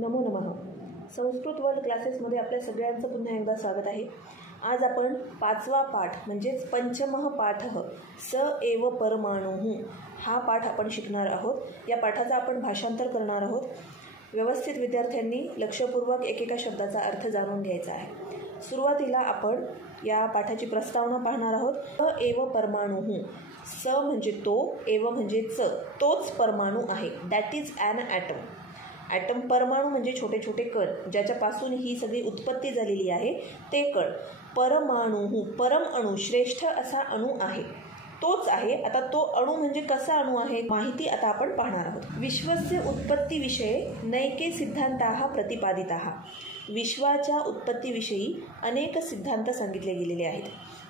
नमो नमः. संस्कृत वर्ल्ड क्लासेसमध्ये आपल्या सगळ्यांचं पुन्हा एकदा स्वागत आहे. आज आपण 5वा पाठ म्हणजेच पंचमः पाठः स एव परमाणुः हा पाठ आपण शिकणार आहोत. या पाठाचा आपण भाषांतर करणार आहोत. व्यवस्थित विद्यार्थ्यांनी लक्षपूर्वक एकेका शब्दाचा अर्थ जाणून घ्यायचा आहे. सुरुवातीला आपण या पाठाची प्रस्तावना पाहणार आहोत. स एव परमाणुः. स म्हणजे तो, एव म्हणजे च, तोच परमाणू आहे. That is an atom. Atom परमाणू म्हणजे छोटे छोटे कण, ज्याच्यापासून ही सगळी उत्पत्ती झालेली आहे ते कण. परमाणुः परम अणू, श्रेष्ठ असा अणू आहे, तोच आहे. आता तो अणू म्हणजे कसा अणू आहे माहिती आता आपण पाहणार आहोत. विश्वस्य उत्पत्तीविषये नैके सिद्धांताः प्रतिपादिताः. विश्वाच्या उत्पत्तीविषयी अनेक सिद्धांत सांगितले गेलेले आहेत.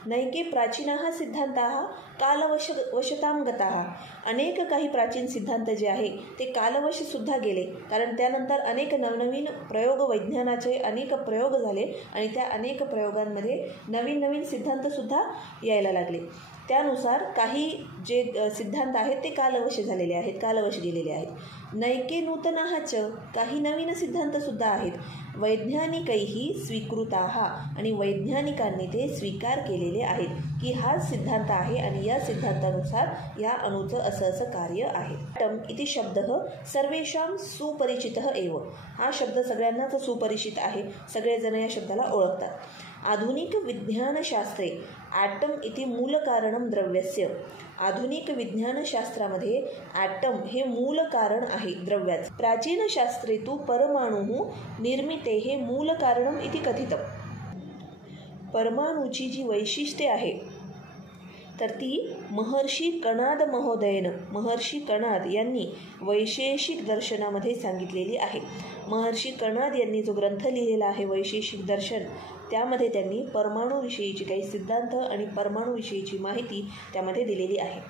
नैके प्राचीनाः सिद्धांताः कालवशतां गताः. अनेक काही प्राचीन सिद्धांत जे आहे ते कालवशसुद्धा गेले, कारण त्यानंतर अनेक नवनवीन प्रयोग, वैज्ञानाचे अनेक प्रयोग झाले आणि त्या अनेक प्रयोगांमध्ये नवीन नवीन सिद्धांतसुद्धा यायला लागले. त्यानुसार काही जे सिद्धांत आहेत ते कालवश झालेले आहेत, कालवश गेलेले आहेत. नैके नूतनाः च, काही नवीन सिद्धांतसुद्धा आहेत. वैज्ञानिकैः स्वीकृताः, आणि वैज्ञानिकांनी ते स्वीकार केलेले आहेत की हा सिद्धांत आहे आणि या सिद्धांतानुसार या अणूचं असं असं कार्य आहे. ॲटम इति शब्दः सर्वेषां सुपरिचितः एव. हा शब्द सगळ्यांनाच सुपरिचित आहे, सगळेजण या शब्दाला ओळखतात. आधुनिक विज्ञानशास्त्रे ॲटम इति मूलकारणं द्रव्यस्य. आधुनिक विज्ञानशास्त्रामध्ये ॲटम हे मूल कारण आहे द्रव्याचं. प्राचीन शास्त्रे तु परमाणुः निर्मितेः मूलकारणम् इति कथितम्. परमाणूची जी वैशिष्ट्ये आहे तर ती महर्षी कणाद महोदयन, महर्षी कणाद यांनी वैशेषिक दर्शनामध्ये सांगितलेली आहे. महर्षी कणाद यांनी जो ग्रंथ लिहिलेला आहे वैशेषिक दर्शन, त्यामध्ये त्यांनी परमाणूविषयीची काही सिद्धांत आणि परमाणूविषयीची माहिती त्यामध्ये दिलेली आहे.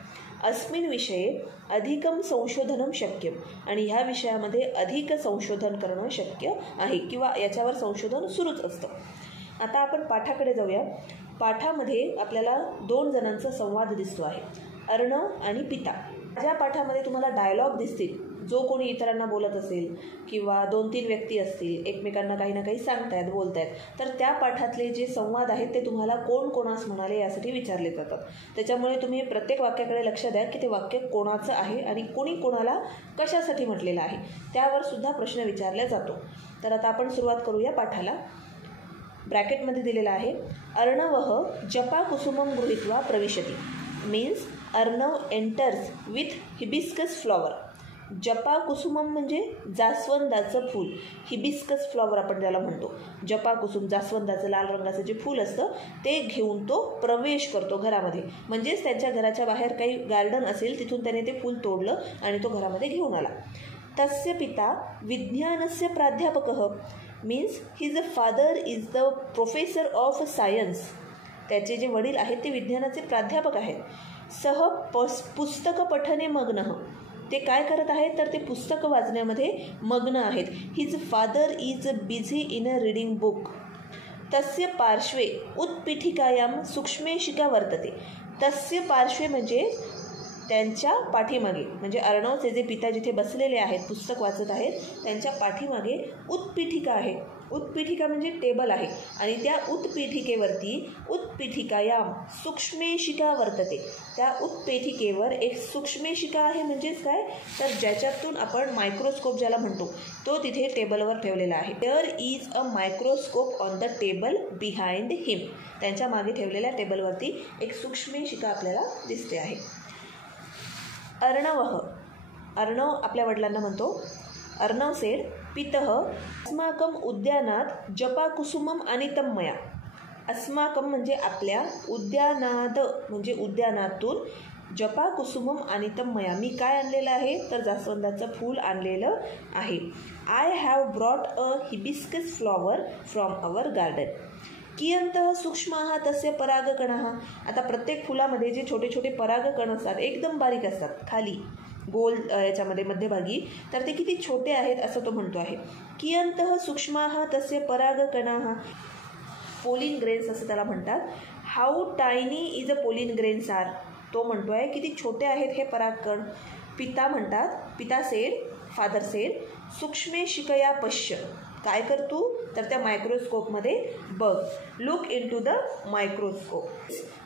अस्मिन् विषये अधिकं संशोधनं शक्यं. आणि ह्या विषयामध्ये अधिक संशोधन करणं शक्य आहे किंवा याच्यावर संशोधन सुरूच असतं. आता आपण पाठाकडे जाऊया. पाठामध्ये आपल्याला 2 जणांचा संवाद दिसतो आहे, अर्णव आणि पिता. ज्या पाठामध्ये तुम्हाला डायलॉग दिसतील, जो कोणी इतरांना बोलत असेल किंवा 2-3 व्यक्ती असतील, एकमेकांना काही ना काही सांगतायत, बोलतायत, तर त्या पाठातले जे संवाद आहेत ते तुम्हाला कोण कोणास म्हणाले यासाठी विचारले जातात. त्याच्यामुळे तुम्ही प्रत्येक वाक्याकडे लक्ष द्या की ते वाक्य कोणाचं आहे आणि कोणी कोणाला कशासाठी म्हटलेलं आहे, त्यावर सुद्धा प्रश्न विचारला जातो. तर आता आपण सुरुवात करूया पाठाला. ब्रॅकेटमध्ये दिलेला आहे, अर्णवः जपाकुसुमं गृहीत्वा प्रविशति. Means Arnav enters with hibiscus flower. जपाकुसुमम म्हणजे जास्वंदाचं फूल, हिबिस्कस फ्लॉवर आपण त्याला म्हणतो. जपाकुसुम जास्वंदाचं लाल रंगाचं जे फूल असतं ते घेऊन तो प्रवेश करतो घरामध्ये. म्हणजेच त्यांच्या घराच्या बाहेर काही गार्डन असेल, तिथून त्याने ते फूल तोडलं आणि तो घरामध्ये घेऊन आला. तस्य पिता विज्ञानस्य प्राध्यापकः. Means his father is the professor of science. त्याचे जे वडील आहेत ते विज्ञानाचे प्राध्यापक आहेत. सह पुस्तक पठने मग्नः. ते काय करत आहेत तर ते पुस्तक वाचण्यामध्ये मग्न आहेत. His father is busy in a reading book. तस्य पार्श्वे उत्पीठिकायां सूक्ष्मेशिका वर्तते. तस्य पार्श्वे म्हणजे त्यांच्या पाठीमागे, म्हणजे अर्णवचे जे पिता जिथे बसलेले आहेत पुस्तक वाचत आहेत त्यांच्या पाठीमागे उत्पीठिका आहे. उत्पीठिका म्हणजे टेबल आहे आणि त्या उत्पीठिकेवरती उत्पीठिकायाम सूक्ष्मेशिका वर्तते. त्या उत्पीठिकेवर एक सूक्ष्मेशिका आहे. म्हणजेच काय तर ज्याच्यातून आपण मायक्रोस्कोप ज्याला म्हणतो तो तिथे टेबलवर ठेवलेला आहे. There is a microscope on the table behind him. त्यांच्या मागे ठेवलेल्या टेबलवरती एक सूक्ष्मेशिका आपल्याला दिसते आहे. अर्णवः, अर्णव आपल्या वडिलांना म्हणतो. अर्णव सेड पितः अस्माकं उद्यानात जपाकुसुमम आनीतं मया. अस्माकं म्हणजे आपल्या, उद्यानात म्हणजे उद्यानातून, जपाकुसुमम आनीतं मया मी काय आणलेलं आहे तर जास्वंदाचं फूल आणलेलं आहे. I have brought a hibiscus flower from our garden. कियंतः सूक्ष्माः तस्य परागकणाः. आता प्रत्येक फुलामध्ये जे छोटे छोटे परागकण असतात एकदम बारीक असतात, खाली गोल याच्यामध्ये मध्यभागी, तर ते किती छोटे आहेत असं तो म्हणतो आहे. कियंतः सूक्ष्माः तस्य परागकणाः. पोलिन ग्रेन्स असं त्याला म्हणतात. How tiny is a pollen grains are. तो म्हणतो आहे किती छोटे आहेत हे परागकण. पिता म्हणतात, पिता सेड फादर सेड, सूक्ष्मेशिकया पश्य. काय कर तू, तर त्या मायक्रोस्कोपमध्ये बघ. Look in to the microscope.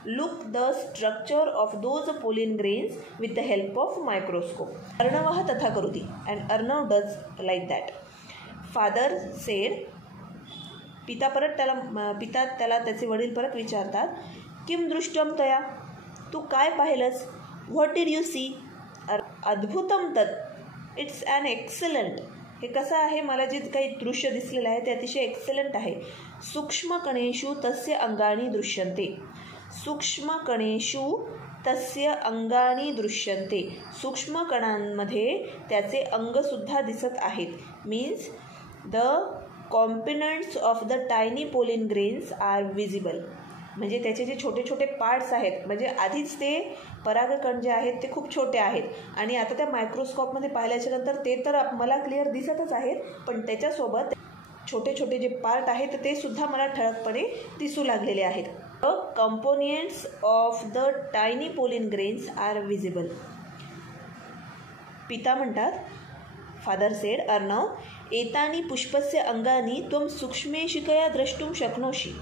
Look the structure of those pollen grains with the help of microscope. अर्णवः तथा करोति and Arnav does like that. Father said, पिता त्याला त्याचे वडील परत विचारतात, किम दृष्टम तया, तू काय पाहिलंस? What did you see? अद्भुतम तत्, इट्स ॲन एक्सलंट. हे कसं आहे, मला जे काही दृश्य दिसलेलं आहे ते अतिशय एक्सलंट आहे. सूक्ष्मकणेषु तस्य अंगानी दृश्यन्ते. सूक्ष्मकणेषु तस्य अंगानी दृश्यन्ते. सूक्ष्म कणांमध्ये त्याचे अंगसुद्धा दिसत आहेत. Means the components of the tiny pollen grains are visible. म्हणजे त्याचे जे छोटे छोटे पार्ट्स आहेत, म्हणजे आधीच ते परागकण जे आहेत ते खूप छोटे आहेत आणि आता त्या मायक्रोस्कोपमध्ये पाहिल्याच्या नंतर ते तर मला क्लिअर दिसतच आहेत, पण त्याच्यासोबत छोटे छोटे जे पार्ट आहेत ते सुद्धा मला ठळकपणे दिसू लागलेले आहेत. The components of the tiny pollen grains are visible. पिता म्हणतात, फादर सेड, अर्णव, एतानी पुष्पस्य अंगानी त्वं सूक्ष्मेशिकया द्रष्टुम शक्नोषि.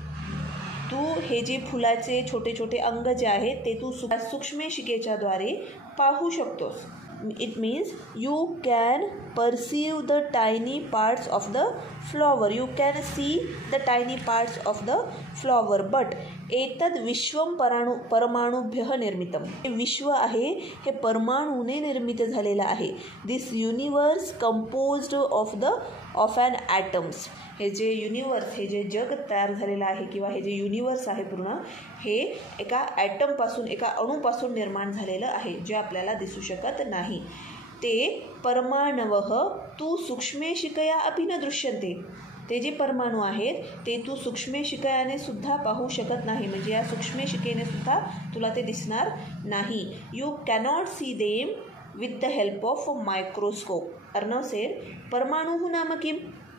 तू हे जे फुलाचे छोटे छोटे अंग जे आहेत ते तू सूक्ष्मेशिकेच्या द्वारे पाहू शकतोस. It means you can perceive the tiny parts of the flower. You can see the tiny parts of the flower. But एतद विश्वम परमाणुभ्यः निर्मितम. हे विश्व आहे हे परमाणूने निर्मित झालेलं आहे. This universe composed of an atoms. हे जे युनिवर्स, हे जे जग तयार झालेलं आहे किंवा हे जे युनिवर्स आहे पूर्ण, हे एका ॲटमपासून, एका अणूपासून निर्माण झालेलं आहे, जे आपल्याला दिसू शकत नाही. ते परमाणवः तू सूक्ष्मेशिकया अपि न दृश्यन्ते. ते जे परमाणू आहेत ते तू सूक्ष्मेशिकयाने सुद्धा पाहू शकत नाही. म्हणजे या सूक्ष्मेशिकेने सुद्धा तुला ते दिसणार नाही. You cannot see them with the help of microscope. Arnav said, परमाणु नाम किम?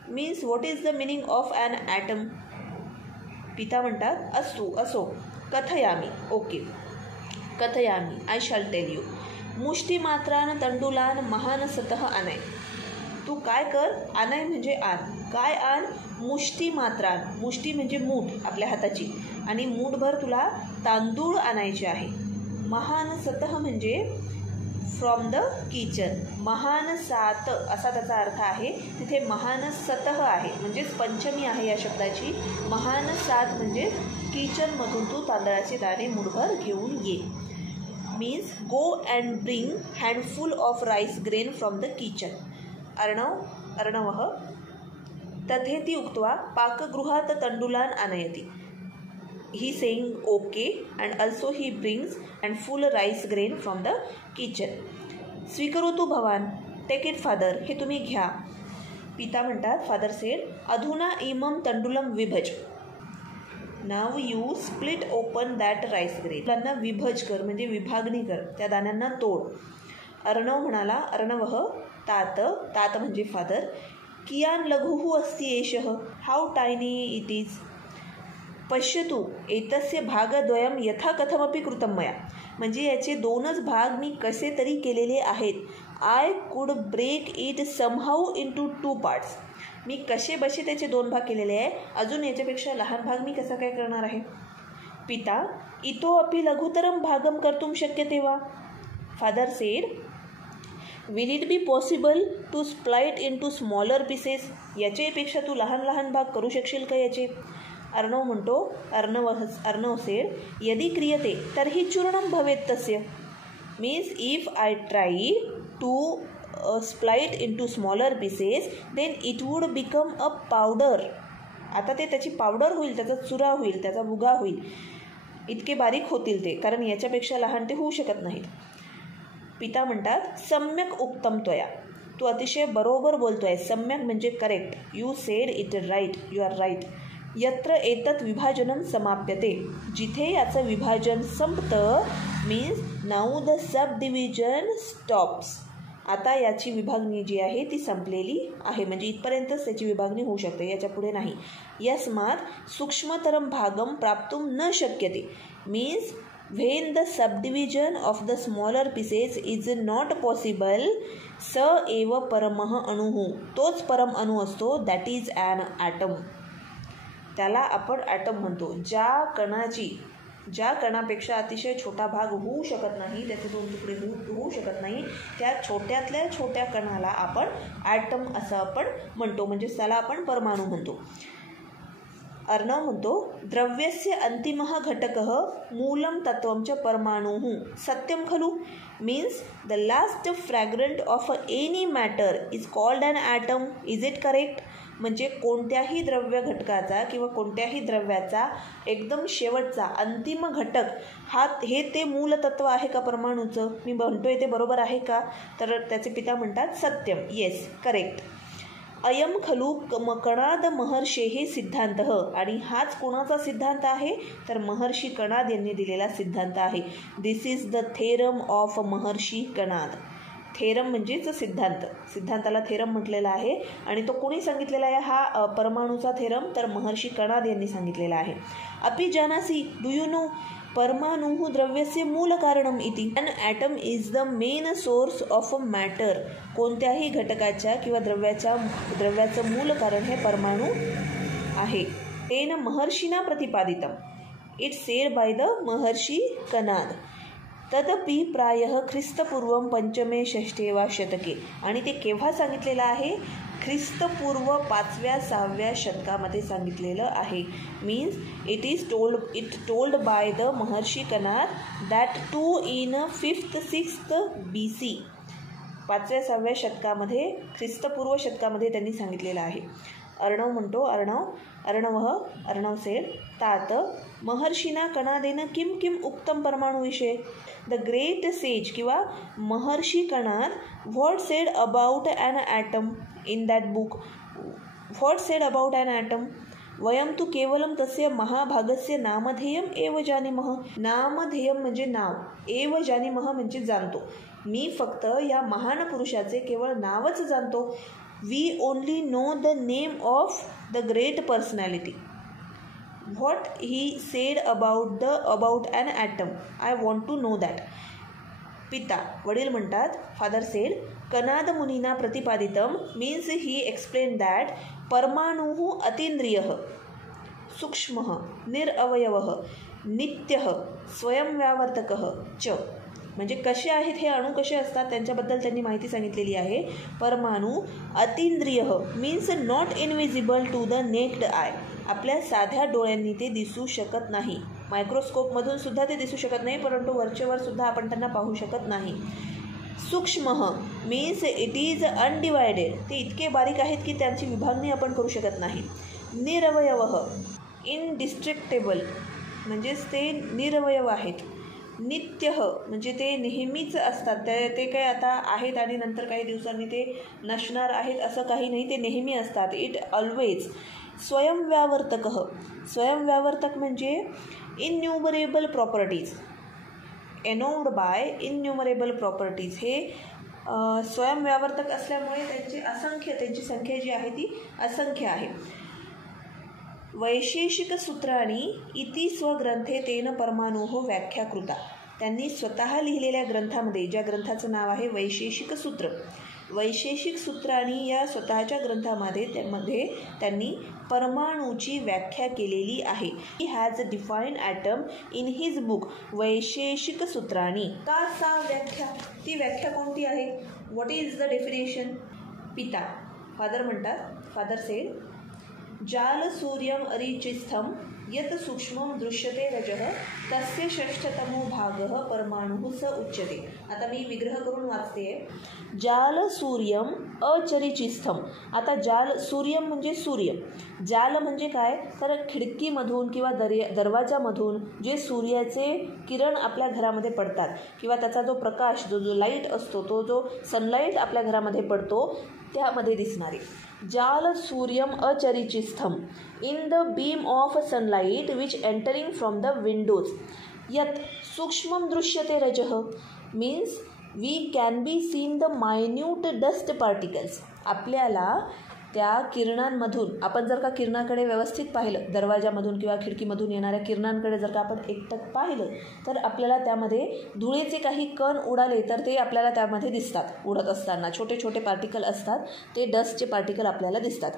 Means what is the meaning of an atom? पिता म्हणतात, असो कथयामी. ओके, कथयामी, आय शॅल टेल यू. मुष्टिमात्रान तंडुलान महान सतः आणाय. तू काय कर, आणाय म्हणजे आण. काय आण? मुष्टिमात्रान. मुष्टी म्हणजे मूठ आपल्या हाताची, आणि मूठभर तुला तांदूळ आणायचे आहे. महान सतः म्हणजे फ्रॉम द किचन. महान सात असा त्याचा अर्थ आहे. तिथे महान सतः आहे म्हणजेच पंचमी आहे या शब्दाची. महान सात म्हणजे किचनमधून तू तांदळाचे दाणे मूठभर घेऊन ये. Means go and bring handful of rice grain from the kitchen. अर्णवः तथेति उक्त्वा पाकगृहात तंडुलान आनयति. He saying okay and also he brings and full rice grain from the kitchen. स्वीकरोतु भवान, टेक इट फादर. हे तुम्ही घ्या. पिता म्हणतात, फादर सेड, अधुना इमम तंडुलम विभज. Now you split open that rice grain. त्यांना विभज कर म्हणजे विभागणी कर, त्या दाण्यांना तोड. अर्णव म्हणाला, अर्णवः तात म्हणजे फादर, कियान लघुः अस्ति एषः, हाऊ टायनी इट इज. पश्यतु एतस्य भागद्वयं यथा कथमपि कृतं मया. म्हणजे याचे दोनच भाग मी कसे तरी केलेले आहेत. I could break it somehow into 2 parts. मी कसे बसे त्याचे 2 भाग केलेले आहे. अजून याच्यापेक्षा लहान भाग मी कसा काय करणार आहे. पिता, इतो अपि लघुतरम भागम कर्तुम शक्यते वा. Father said, will it be possible to split into smaller pieces. याच्यापेक्षा तू लहान लहान भाग करू शकशील का याचे. अर्णव म्हणतो, अर्णव सेड, यदि क्रियते तर्हि चूर्णं भवेत् तस्य. Means if I try to split into smaller pieces then it would become a powder. आता ते त्याची पावडर होईल, त्याचा चुरा होईल, त्याचा भुगा होईल. इतके बारीक होतील ते, कारण याच्यापेक्षा लहान ते होऊ शकत नाहीत. पिता म्हणतात, सम्यक उक्तम त्वया. तू अतिशय बरोबर बोलतोय. सम्यक म्हणजे correct. You said it right. You are right. यत्र एतत् विभाजनं समाप्यते. जिथे याचं विभाजन संपतं, means now the subdivision stops. आता याची विभागणी जी आहे ती संपलेली आहे. म्हणजे इथपर्यंतच त्याची विभागणी होऊ शकते, याच्या पुढे नाही. यस्मात् सूक्ष्मतरं भागम प्राप्तुं न शक्यते. Means when the subdivision of the smaller pieces is not possible, स एव परमः अणुः, तोच परम अणु असतो, दॅट इज ॲन ॲटम. त्याला आपण ॲटम म्हणतो. ज्या कणापेक्षा अतिशय छोटा भाग होऊ शकत नाही, त्याचे 2 तुकडे होऊ शकत नाही, त्या छोट्यातल्या छोट्या कणाला आपण ॲटम असं आपण म्हणतो, म्हणजे त्याला आपण परमाणू म्हणतो. अर्णव म्हणतो, द्रव्यस्य अंतिमः घटकः मूलं तत्त्वं च परमाणुः सत्यं खलु. Means the last fragment of any matter is called an atom. Is it correct? म्हणजे कोणत्याही द्रव्य घटकाचा किंवा कोणत्याही द्रव्याचा एकदम शेवटचा अंतिम घटक हे ते मूलतत्व आहे का परमाणूचं? मी म्हणतोय ते बरोबर आहे का? तर त्याचे पिता म्हणतात सत्यम. Yes, correct. अयम खलु कणाद महर्षेः सिद्धांतः. आणि हाच कोणाचा सिद्धांत आहे? तर महर्षी कणाद यांनी दिलेला सिद्धांत आहे. This is the theorem of Maharshi Kanad. Theorem म्हणजेच सिद्धांत. सिद्धांताला थेरम म्हटलेला आहे. आणि तो कोणी सांगितलेला आहे हा परमाणूचा थेरम? तर महर्षी कणाद यांनी सांगितलेला आहे. अपि जानासि, डू यू नो, परमाणुः द्रव्यस्य मूल कारणम इति. An atom is the main source of matter. कोणत्याही घटकाच्या किंवा द्रव्याचं मूल कारण हे परमाणू आहे. तेन महर्षिना प्रतिपादितम. It's sed bye the Maharshi Kanad. तदपि प्रायः ख्रिस्तपूर्व 5मे 6 वा शतके. आणि ते केव्हा सांगितलेलं आहे? ख्रिस्तपूर्व 5व्या-6व्या शतकामध्ये सांगितलेलं आहे. Means it told by the Maharshi Kanad that 2 in 5th 6th BC. 5व्या-6व्या शतकामध्ये, ख्रिस्तपूर्व शतकामध्ये त्यांनी सांगितलेलं आहे. अर्णव म्हणतो, अर्णव सेड, तात महर्षिना कणादेन किम उक्तम परमाणुविषये. द ग्रेट सेज किंवा Maharshi Kanad what said about an atom in that book. What said about an atom? वयम तु केवलम तस्य महाभागस्य नामधेयम एव जानीमः. नामधेयम म्हणजे नाव, एव जानीमः म्हणजे जाणतो. मी फक्त या महान पुरुषाचे केवळ नावच जाणतो. We only know the name of the great personality. What he said about an atom, I want to know that. पिता, वडील म्हणतात, फादर सेड, कणाद मुनीना प्रतिपादितम means he explained that परमाणुः अतीन्द्रियः सूक्ष्मः निरअवयवः नित्यः स्वयंव्यावर्तकः च. म्हणजे कसे आहेत हे अणू, कसे असतात त्यांच्याबद्दल त्यांनी माहिती सांगितलेली आहे. परमाणू अतींद्रिय means not invisible to the naked eye. आपल्या साध्या डोळ्यांनी ते दिसू शकत नाही. मायक्रोस्कोपमधून सुद्धा ते दिसू शकत नाही, परंतु वरचेवर सुद्धा आपण त्यांना पाहू शकत नाही. सूक्ष्म मीन्स इट इज अनडिवायडेड. ते इतके बारीक आहेत की त्यांची विभागणी आपण करू शकत नाही. निरवयव इनडिस्ट्रक्टेबल म्हणजेच ते निरवयव आहेत. नित्य म्हणजे ते नेहमीच असतात. ते काय आता आहेत आणि नंतर काही दिवसांनी ते नसणार आहेत असं काही नाही, ते नेहमी असतात. It always. स्वयंव्यावर्तक. स्वयंव्यावर्तक म्हणजे इन्न्युमरेबल प्रॉपर्टीज, एनोड बाय इन्न्युमरेबल प्रॉपर्टीज. हे स्वयंव्यावर्तक असल्यामुळे त्यांची संख्या जी आहे ती असंख्य आहे. वैशेषिक सूत्राणी इति स्वग्रंथे तेन परमाणुः व्याख्या कृता. त्यांनी स्वतः लिहिलेल्या ग्रंथामध्ये, ज्या ग्रंथाचं नाव आहे वैशेषिक सूत्र, वैशेषिक सूत्राणी या स्वतःच्या ग्रंथामध्ये त्यांनी परमाणूची व्याख्या केलेली आहे. He has defined atom in his book Vaisheshika सूत्राणी. का सा व्याख्या? ती व्याख्या कोणती आहे? What is the definition? पिता, फादर म्हणतात, फादर सेड, जाल सूर्यम अरिचिस्थम यत सूक्ष्मम दृश्यते रजः तस्य षष्ठतमो भागः परमाणुः स उच्यते. आता मी विग्रह करून वाचते. जाल सूर्यम अचरिचिस्थम. आता जाल, सूर्यम म्हणजे सूर्य, जाल म्हणजे काय? तर खिडकीमधून किंवा दरवाजामधून जे सूर्याचे किरण आपल्या घरामध्ये पडतात किंवा त्याचा जो प्रकाश, जो लाईट असतो, तो जो सनलाईट आपल्या घरामध्ये पडतो त्यामध्ये दिसणारे. जाल सूर्यम अचरिचिस्थम in the beam of sunlight which entering from the windows यत सूक्ष्मम दृश्यते रजः means we can be seen the minute dust particles. आपल्याला त्या किरणांमधून आपण जर का किरणाकडे व्यवस्थित पाहिलं, दरवाजामधून किंवा खिडकीमधून येणाऱ्या किरणांकडे जर का आपण एकटक पाहिलं तर आपल्याला त्यामध्ये धुळेचे काही कण उडाले तर ते आपल्याला त्यामध्ये दिसतात. उडत असताना छोटे छोटे पार्टिकल असतात, ते डस्टचे पार्टिकल आपल्याला दिसतात.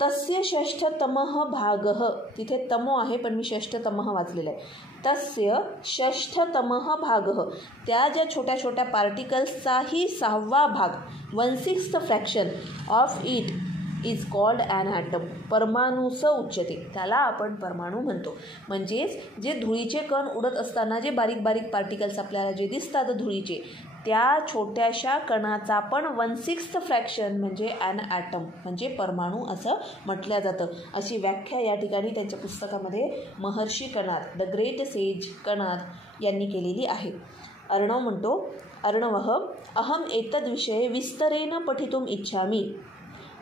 तस्य षष्ठतमः भागः, तिथे तमो आहे पण मी षष्ठतमः वाचलेलं आहे. तस्य षष्ठतमः भागः, त्या ज्या छोट्या छोट्या पार्टिकल्सचाही 6वा भाग, 1/6 fraction of it is called an atom. परमाणूस उच्यते, त्याला आपण परमाणू म्हणतो. म्हणजेच जे धुळीचे कण उडत असताना जे बारीक बारीक पार्टिकल्स आपल्याला जे दिसतात धुळीचे, त्या छोट्याशा कणाचा पण 1/6 फ्रॅक्शन म्हणजे ॲन ॲटम म्हणजे परमाणू असं म्हटलं जातं. अशी व्याख्या या ठिकाणी त्यांच्या पुस्तकामध्ये Maharshi Kanad, the great sage Kanad यांनी केलेली आहे. अर्णव म्हणतो, अर्णवः अहम एतद्विषये विस्तरेण पठितुम इच्छामि.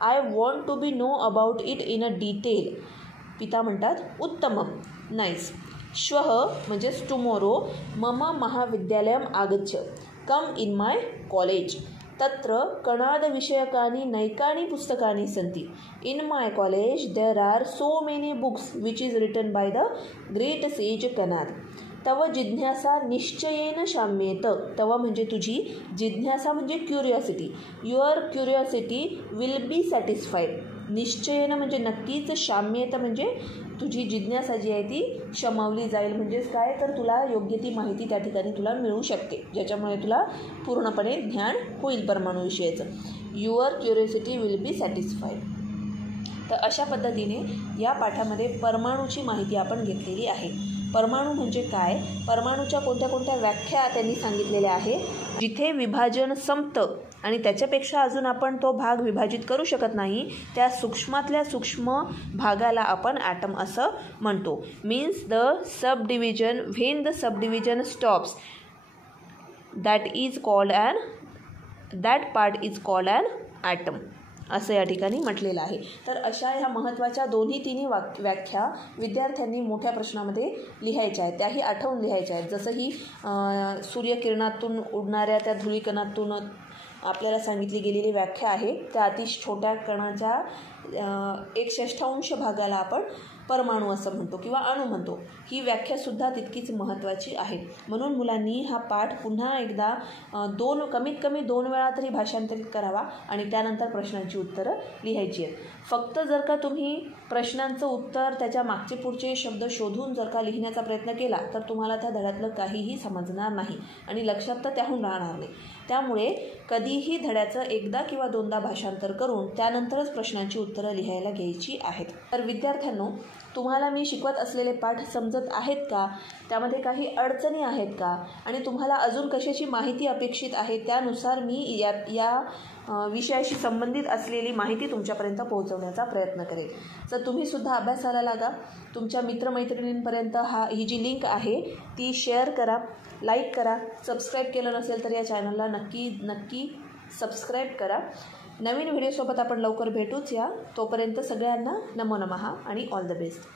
I want to be know about it in a detail. पिता म्हणतात, उत्तमम, नाईस. श्वः म्हणजेच टुमोरो मम महाविद्यालयम आगच्छ, कम इन माय कॉलेज. तत्र कणादविषयकानि नैकानि पुस्तकानि सन्ति. In my college there are so many books which is written by the great sage Kanad. तव जिज्ञासा निश्चयेन शाम्येत. तव म्हणजे तुझी, जिज्ञासा म्हणजे curiosity. Your curiosity will be satisfied. निश्चयेन म्हणजे नक्कीच, शाम्येत म्हणजे तुझी जिज्ञासा जी आहे ती शमवली जाईल. म्हणजेच काय, तर तुला योग्य ती माहिती त्या ठिकाणी तुला मिळू शकते, ज्याच्यामुळे तुला पूर्णपणे ज्ञान होईल परमाणूविषयीचं. Your curiosity will be satisfied. तर अशा पद्धतीने या पाठामध्ये परमाणूची माहिती आपण घेतलेली आहे. परमाणू म्हणजे काय, परमाणूच्या कोणत्या कोणत्या व्याख्या त्यांनी सांगितलेल्या आहे. जिथे विभाजन संपतं आणि त्याच्यापेक्षा अजून आपण तो भाग विभाजित करू शकत नाही, त्या सूक्ष्मातल्या सूक्ष्म भागाला आपण ॲटम असं म्हणतो. Means the subdivision, when the subdivision stops, that part is called an atom असं या ठिकाणी म्हटलेलं आहे. तर अशा ह्या महत्त्वाच्या तिन्ही व्याख्या विद्यार्थ्यांनी मोठ्या प्रश्नामध्ये लिहायच्या आहेत, त्याही आठवून लिहायच्या आहेत. जसं ही सूर्यकिरणातून उडणाऱ्या त्या धुळीकणातून आपल्याला सांगितली गेलेली व्याख्या आहे, त्या अति छोट्या कणाच्या 1/6 भागाला आपण परमाणू असं म्हणतो किंवा अणू म्हणतो. ही व्याख्यासुद्धा तितकीच महत्त्वाची आहे. म्हणून मुलांनी हा पाठ पुन्हा एकदा कमीत कमी 2 वेळा तरी भाषांतरित करावा आणि त्यानंतर प्रश्नांची उत्तरं लिहायची आहेत. फक्त जर का तुम्ही प्रश्नांचं उत्तर त्याच्या मागचे पुढचे शब्द शोधून जर का लिहिण्याचा प्रयत्न केला तर तुम्हाला त्या धड्यातलं काहीही समजणार नाही आणि लक्षात तर त्याहून राहणार नाही. त्यामुळे कधीही धड्याचं एकदा किंवा 2दा भाषांतर करून त्यानंतरच प्रश्नांची उत्तरं लिहायला घ्यायची आहेत. तर विद्यार्थ्यांनो, तुम्हाला मी शिकवत असलेले पाठ समजत आहेत का, त्यामध्ये काही अडचणी आहेत का आणि तुम्हाला अजून कशाची माहिती अपेक्षित आहे, त्यानुसार मी या विषयाशी संबंधित असलेली माहिती तुमच्यापर्यंत पोहोचवण्याचा प्रयत्न करेल. तर तुम्हीसुद्धा अभ्यासाला लागा. तुमच्या मित्रमैत्रिणींपर्यंत ही जी लिंक आहे ती शेअर करा, लाईक करा. सबस्क्राईब केलं नसेल तर या चॅनलला नक्की सबस्क्राईब करा. नवीन व्हिडिओसोबत आपण लवकर भेटूच या. तोपर्यंत सगळ्यांना नमो नमः आणि ऑल द बेस्ट.